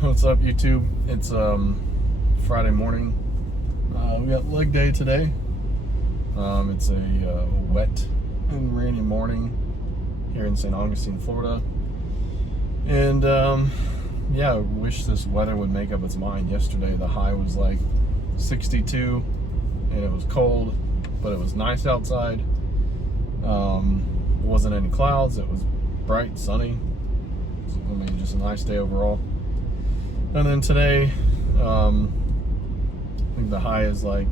What's up, YouTube? It's Friday morning. We got leg day today. It's a wet and rainy morning here in St. Augustine, Florida. And yeah, I wish this weather would make up its mind. Yesterday the high was like 62 and it was cold, but it was nice outside. Wasn't any clouds. It was bright, sunny. I mean, just a nice day overall. And then today, I think the high is like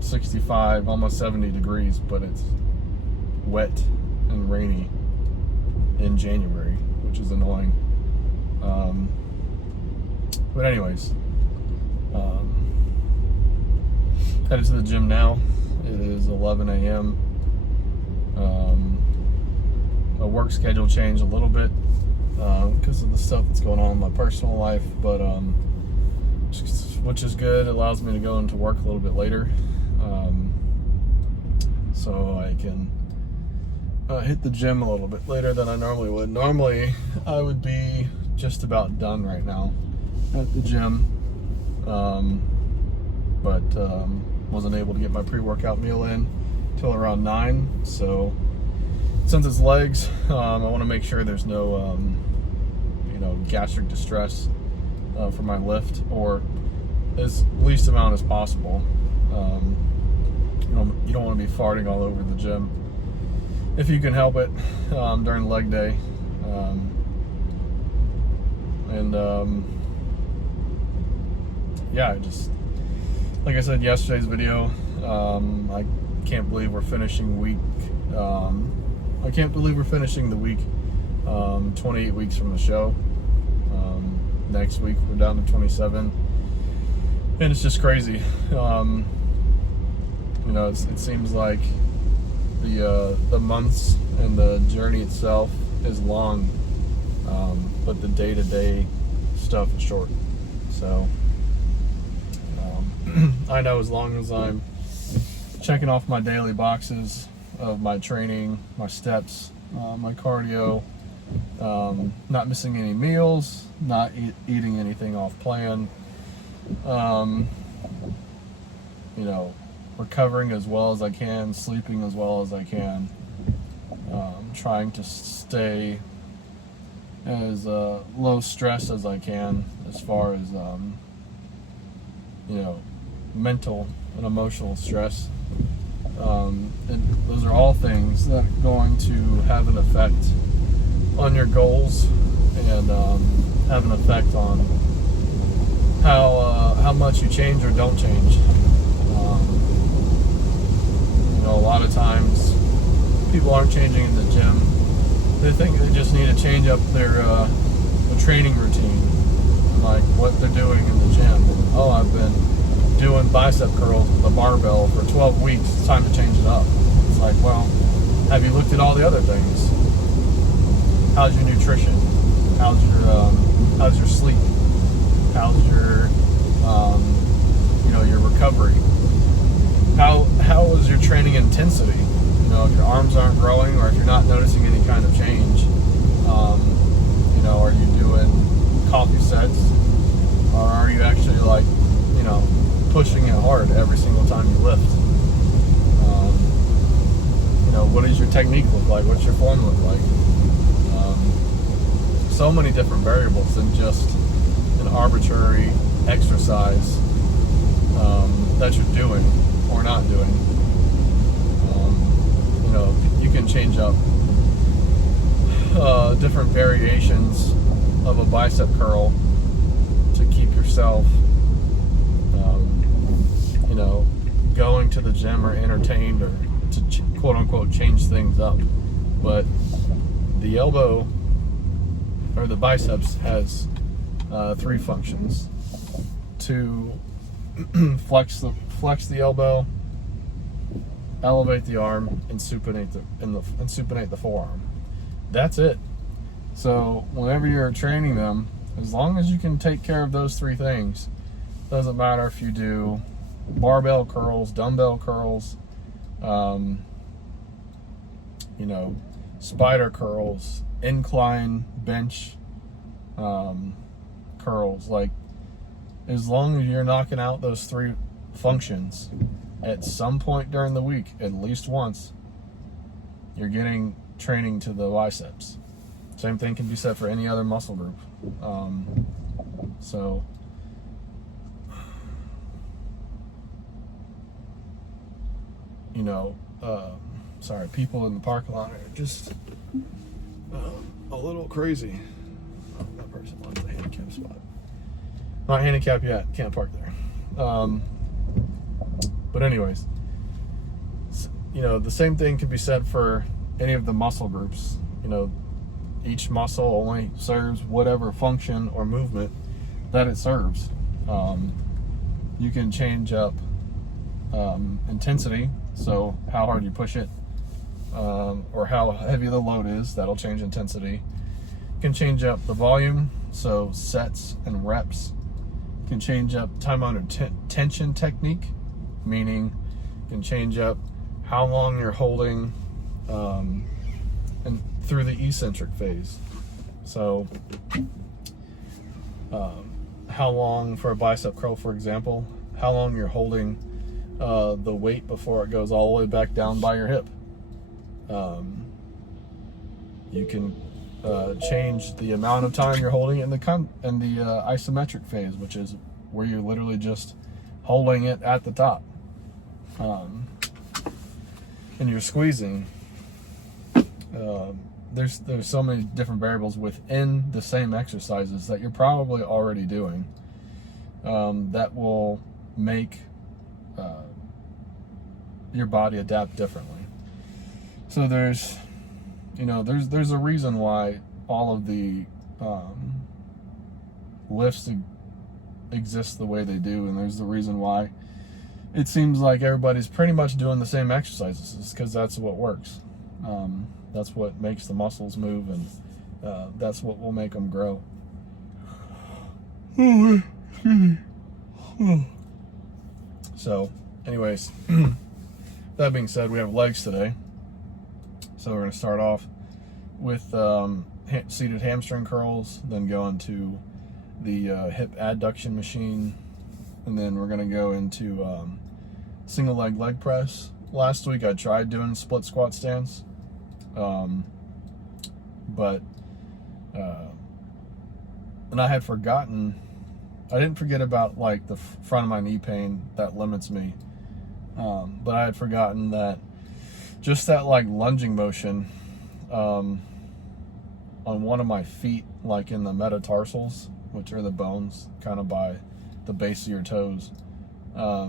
65, almost 70 degrees, but it's wet and rainy in January, which is annoying. But anyways, headed to the gym now. It is 11 a.m. My work schedule changed a little bit because of the stuff that's going on in my personal life, but which is good. It allows me to go into work a little bit later, so I can hit the gym a little bit later than I normally would. Normally, I would be just about done right now at the gym, but wasn't able to get my pre-workout meal in till around 9. So since it's legs, I want to make sure there's no gastric distress for my lift, or as least amount as possible. You don't want to be farting all over the gym if you can help it during leg day. Yeah, just like I said yesterday's video, I can't believe we're finishing week. I can't believe we're finishing the week 28 weeks from the show. Next week we're down to 27, and it's just crazy. It seems like the months and the journey itself is long, but the day-to-day stuff is short. So I know as long as I'm checking off my daily boxes of my training, my steps, my cardio, not missing any meals, not eating anything off plan, recovering as well as I can, sleeping as well as I can, trying to stay as low stress as I can as far as mental and emotional stress. And those are all things that are going to have an effect on your goals and have an effect on how much you change or don't change. A lot of times people aren't changing in the gym. They think they just need to change up their training routine, like what they're doing in the gym. Oh, I've been doing bicep curls with a barbell for 12 weeks. It's time to change it up. It's like, well, have you looked at all the other things? How's your nutrition? How's your sleep? How's your your recovery? How is your training intensity? If your arms aren't growing, or if you're not noticing any kind of change, are you doing coffee sets, or are you actually pushing it hard every single time you lift? What does your technique look like? What's your form look like? So many different variables than just an arbitrary exercise that you're doing or not doing. You can change up different variations of a bicep curl to keep yourself going to the gym or entertained, or to quote unquote change things up. But the elbow, or the biceps, has 3 functions: to flex the elbow, elevate the arm, and supinate the forearm. That's it. So whenever you're training them, as long as you can take care of those 3 things, doesn't matter if you do barbell curls, dumbbell curls, spider curls, incline bench, curls. Like, as long as you're knocking out those 3 functions at some point during the week, at least once, you're getting training to the biceps. Same thing can be said for any other muscle group. So you know, sorry, people in the parking lot are just a little crazy. Oh, that person wants a handicap spot. Not handicapped yet, can't park there. But anyways, you know, the same thing can be said for any of the muscle groups. You know, each muscle only serves whatever function or movement that it serves. You can change up intensity, so how hard you push it, or how heavy the load is, that'll change intensity. You can change up the volume, so sets and reps. You can change up time under tension technique, meaning you can change up how long you're holding and through the eccentric phase. So how long for a bicep curl, for example, how long you're holding the weight before it goes all the way back down by your hip. You can change the amount of time you're holding it in the isometric phase, which is where you're literally just holding it at the top, and you're squeezing. There's so many different variables within the same exercises that you're probably already doing that will make your body adapt differently. So there's a reason why all of the lifts exist the way they do, and there's the reason why it seems like everybody's pretty much doing the same exercises, is because that's what works. That's what makes the muscles move, and that's what will make them grow. So, anyways, that being said, we have legs today. So we're going to start off with seated hamstring curls, then go into the hip adduction machine, and then we're going to go into single leg press. Last week I tried doing split squat stance, but and I had forgotten. I didn't forget about like the front of my knee pain that limits me, but I had forgotten that just that like lunging motion on one of my feet, like in the metatarsals, which are the bones kind of by the base of your toes. I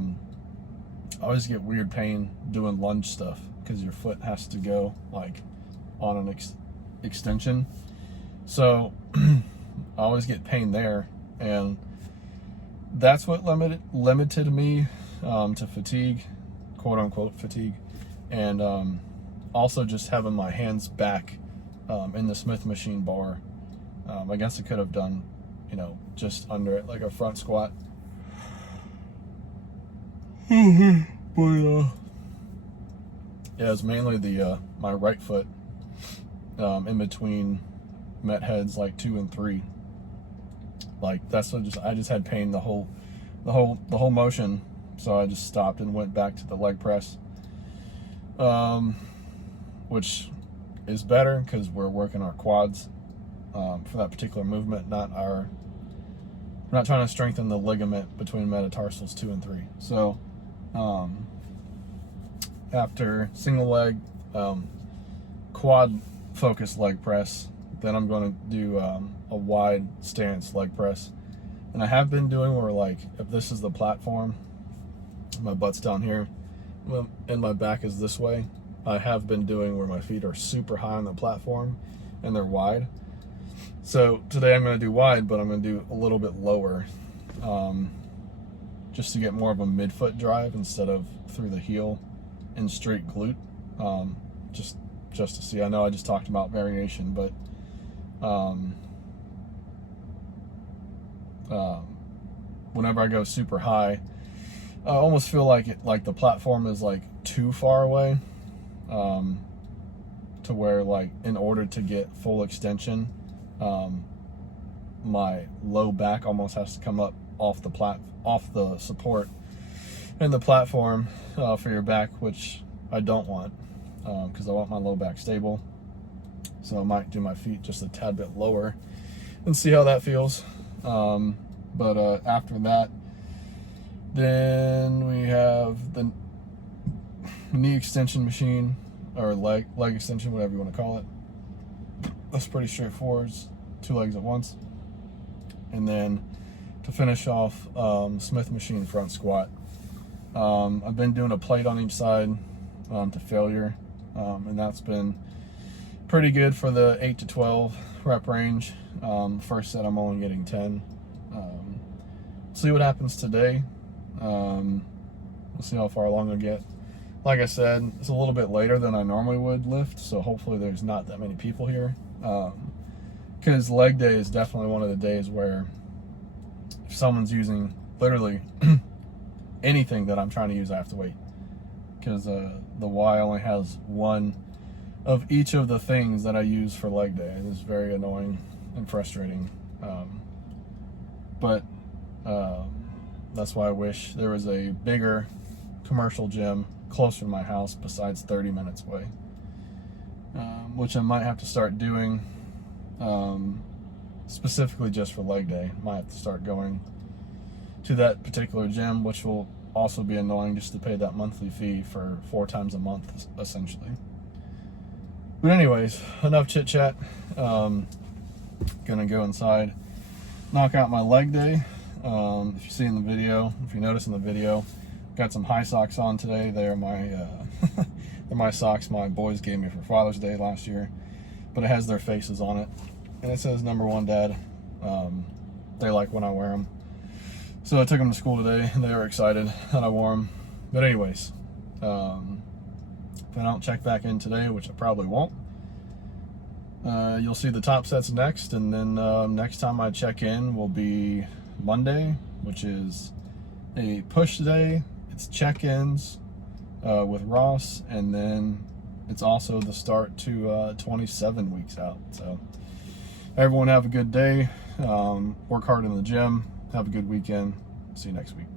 always get weird pain doing lunge stuff because your foot has to go like on an extension. So I always get pain there, and that's what limited me to fatigue, quote unquote fatigue, and also just having my hands back in the Smith machine bar. I guess I could have done, just under it like a front squat. But yeah, it's mainly the my right foot in between met heads like 2 and 3. Like that's what I just had pain the whole motion, so I just stopped and went back to the leg press, which is better because we're working our quads for that particular movement, we're not trying to strengthen the ligament between metatarsals 2 and 3. So after single leg quad focused leg press, then I'm going to do a wide stance leg press. And I have been doing where, like, if this is the platform, my butt's down here and my back is this way, I have been doing where my feet are super high on the platform and they're wide. So today I'm going to do wide, but I'm going to do a little bit lower, just to get more of a midfoot drive instead of through the heel and straight glute, just to see. I know I just talked about variation, but whenever I go super high, I almost feel like the platform is like too far away, to where, like, in order to get full extension, my low back almost has to come up off the support in the platform for your back, which I don't want, because I want my low back stable. So I might do my feet just a tad bit lower and see how that feels. But after that, then we have the knee extension machine, or leg extension, whatever you want to call it. That's pretty straightforward. It's 2 legs at once. And then to finish off, Smith machine front squat. I've been doing a plate on each side to failure, and that's been pretty good for the 8 to 12 rep range. First set I'm only getting 10. See what happens today. We'll see how far along I get. Like I said, it's a little bit later than I normally would lift, so hopefully there's not that many people here. Because leg day is definitely one of the days where if someone's using literally anything that I'm trying to use, I have to wait. Because the Y only has one of each of the things that I use for leg day. It is very annoying and frustrating. But that's why I wish there was a bigger commercial gym closer to my house besides 30 minutes away, which I might have to start doing, specifically just for leg day. Might have to start going to that particular gym, which will also be annoying just to pay that monthly fee for 4 times a month, essentially. But anyways, enough chit chat. Gonna go inside, knock out my leg day. If you see in the video, if you notice in the video, got some high socks on today. They're my they're my socks my boys gave me for Father's Day last year, but it has their faces on it, and it says "#1 Dad." They like when I wear them, so I took them to school today, and they were excited that I wore them. But anyways, if I don't check back in today, which I probably won't, you'll see the top sets next, and then next time I check in will be Monday, which is a push day. It's check-ins with Ross, and then it's also the start to 27 weeks out. So everyone have a good day, work hard in the gym, have a good weekend. See you next week.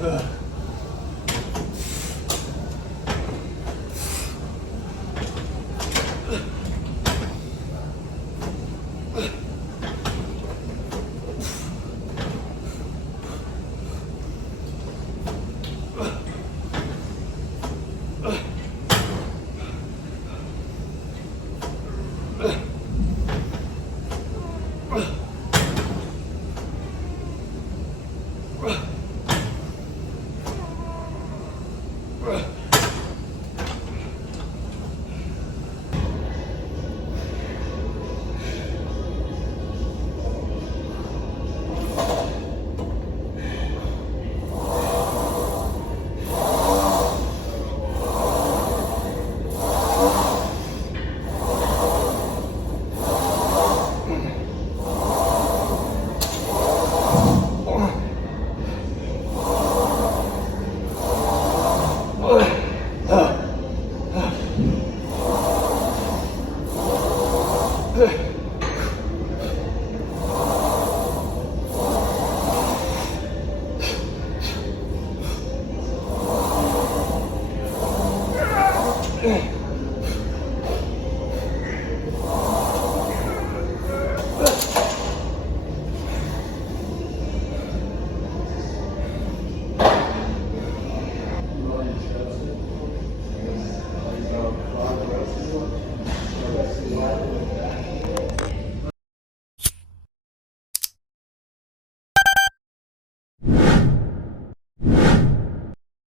Yeah.